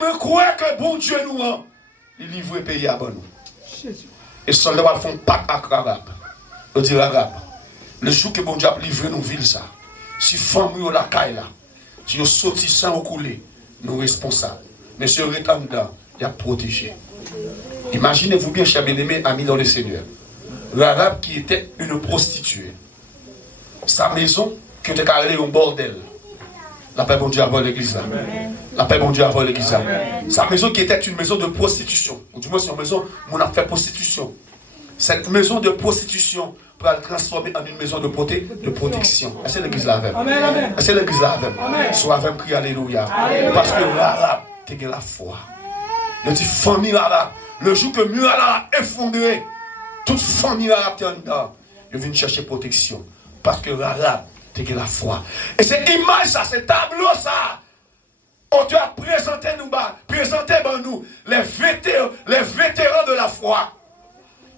Je crois que bon Dieu nous a livré le pays à nous. Et soldats font pas avec l'arabe. On dit l'arabe. Le jour que bon Dieu a livré nos villes, ça. Si famille ou la caille là, si on sorti sans couler, nous responsables. Monsieur Retanda, il a protégé. Imaginez-vous bien, chers bien-aimés, amis dans le Seigneur. L'arabe qui était une prostituée. Sa maison, qui était carrée au bordel. La paix bon Dieu avant l'église là. La paix bon Dieu avant l'église là. Sa maison qui était une maison de prostitution. Ou du moins c'est une maison où on a fait prostitution. Cette maison de prostitution pour la transformer en une maison de protection. Est-ce que l'église là avec? Est-ce que l'église là avec? Soit avec cri alléluia. Parce que l'arabe, c'est la foi. Il dit famille arabe. Le jour que le mur arabe est effondré, toute famille arabe est en dedans. Il vient chercher protection. Parce que l'arabe, c'est la foi. Et cette image, ça, ce tableau, ça, on te a présenté nous, les vétérans de la foi,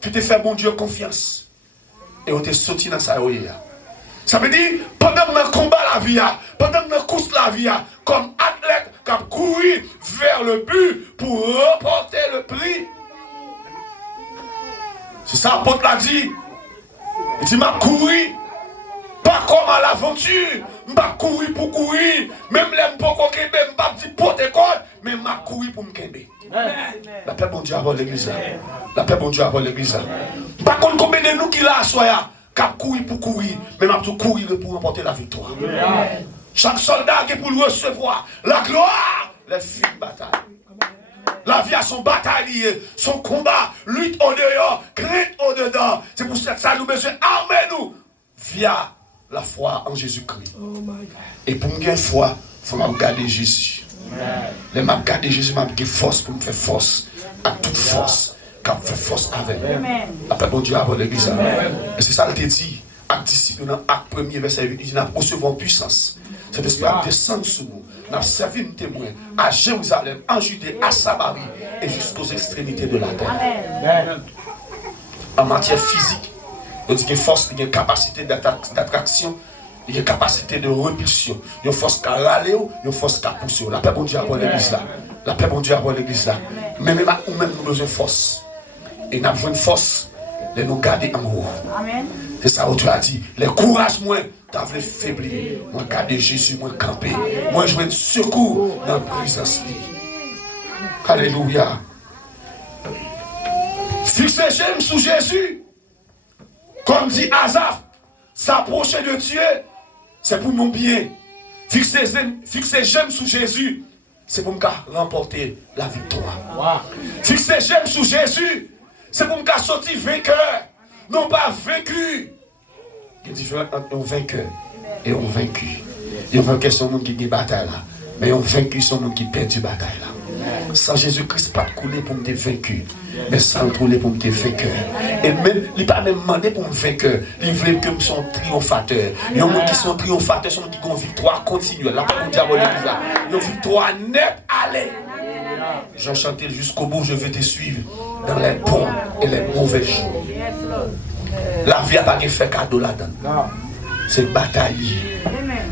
qui te fait bon Dieu confiance. Et on te sorti dans sa roue. Ça veut dire, pendant que nous combat la vie, pendant que nous course la vie, comme athlète, qui courir vers le but pour remporter le prix. C'est ça, l'apôtre l'a dit. Il dit, m'a couru. Pas comme à l'aventure, je ne vais pas courir pour courir, même si je ne vais pas dire pour te code, mais je vais courir pour me kembe. La paix bon Dieu avant l'église. La paix bon Dieu avant l'église. Par contre, combien de nous qui là, soya, qui courir pour courir, mais je vais courir pour remporter la victoire. Chaque soldat qui est pour le recevoir la gloire, les filles de bataille. La vie a son bataille, son combat, lutte au dehors, crainte au dedans. C'est pour ça que ça nous besoin armer nous via la foi en Jésus-Christ. Et pour me gagner foi, il faut me garder Jésus. Les m'a garder Jésus, m'a gagner force pour me faire force. À toute force, quand me fait force avec. Après bon Dieu avant l'église. Et c'est ça qu'il dit. Acte disciple dans Acte 1er, verset 8, il dit, nous recevons puissance. Cet esprit a descendu sur nous. Nous avons servi de témoin à Jérusalem, en Judée, à Samarie et jusqu'aux extrémités de la terre. En matière physique, il y a une force, il y a une capacité d'attraction, il y a une capacité de répulsion, il y a une force qui a râlé, il y a une force qui a poussé. La paix bon Dieu avant l'église là. La paix bon Dieu avant l'église là. Mais même nous avons besoin de force. Et nous avons besoin de force de nous garder en haut. C'est ça où tu as dit. Les courages, moi, tu as faibli. Moi, garder Jésus, moi, camper. Moi, je veux un secours dans la présence. Alléluia. Fixez j'aime sous Jésus. Comme dit Asaph, s'approcher de Dieu, c'est pour mon bien. Fixer j'aime sous Jésus, c'est pour me remporter la victoire. Fixer j'aime sous Jésus, c'est pour me sortir vainqueur, non pas vaincu. Il y a une différence entre un vainqueur et un vaincu. Il y a un vainqueur, c'est un monde qui gagne bataille là, mais un vaincu, c'est un monde qui perd une bataille là. Sans Jésus-Christ, pas de couler pour me vaincu, mais sans couler pour me vainqueur. Et même, il n'est pas même demandé pour me vainqueur. Il veut que je sois triomphateur. Il y a des gens qui sont triomphateurs, sont qui ont une victoire continuelle. La parole de Dieu, une victoire nette, allez. J'ai chanté jusqu'au bout, je vais te suivre dans les bons et les mauvais jours. La vie n'a pas fait cadeau là-dedans. C'est une bataille.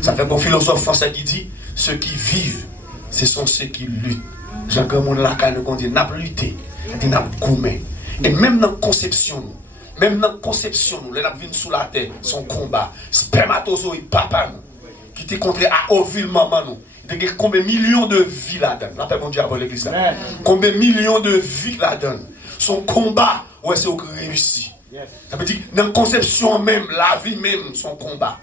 Ça fait bon philosophe français qui dit, ceux qui vivent, ce sont ceux qui luttent. Jean-Gamon Lacan nous dit, n'a pas lutté, n'a pas gourmé. Et même dans la conception, les gens viennent sous la terre, son combat, spermatozoïde, papa, qui était contre à ovule maman, nous. Il y a combien de millions de vies là-dedans. La paix bon Dieu avant l'église là. Combien de millions de vies là-dedans. Son combat, ouais, c'est réussi. Ça veut dire, dans la conception même, la vie même, son combat.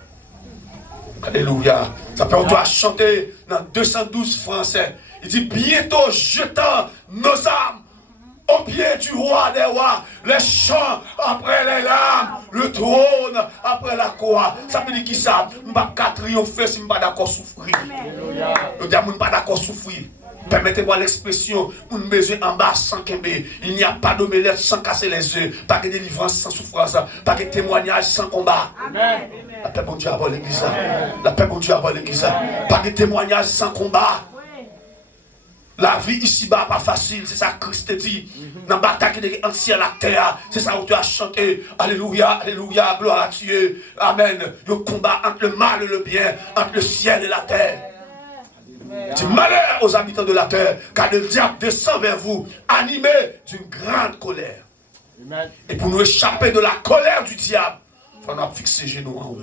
Alléluia. Ça peut on doit chanter dans 212 français. Il dit, bientôt jetant nos âmes au pied du roi des rois, les chants après les larmes, le trône après la croix. Ça veut dire qui ça? Je ne vais pas triompher si je ne suis pas d'accord souffrir. Je ne suis pas d'accord souffrir. Permettez-moi l'expression, on ne besoin en bas sans kembe. Il n'y a pas d'omelette sans casser les œufs, pas de délivrance sans souffrance, pas de témoignage sans combat. Amen. La paix bon Dieu avant l'église. La paix bon Dieu avant l'église. Pas de témoignage sans combat. La vie ici-bas pas facile, c'est ça Christ dit. Dans la bataille qui est en ciel à terre, c'est ça où tu as chanté. Alléluia, alléluia, gloire à Dieu. Amen. Le combat entre le mal et le bien, entre le ciel et la terre. C'est malheur aux habitants de la terre, car le diable descend vers vous, animé d'une grande colère. Et pour nous échapper de la colère du diable, il faut nous fixer genoux en haut.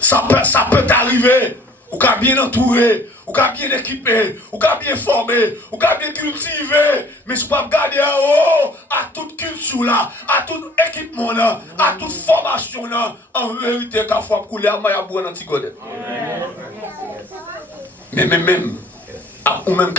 Ça peut t'arriver, ou qu'à bien entouré, ou qu'à bien équipé, ou qu'à bien formé, ou qu'à bien cultivé, mais si vous ne regardez en haut, à toute culture là, à tout équipement là, à toute formation là, en vérité, qu'à fois couler à Maya Boua dans Tigodet. Mais même, ou même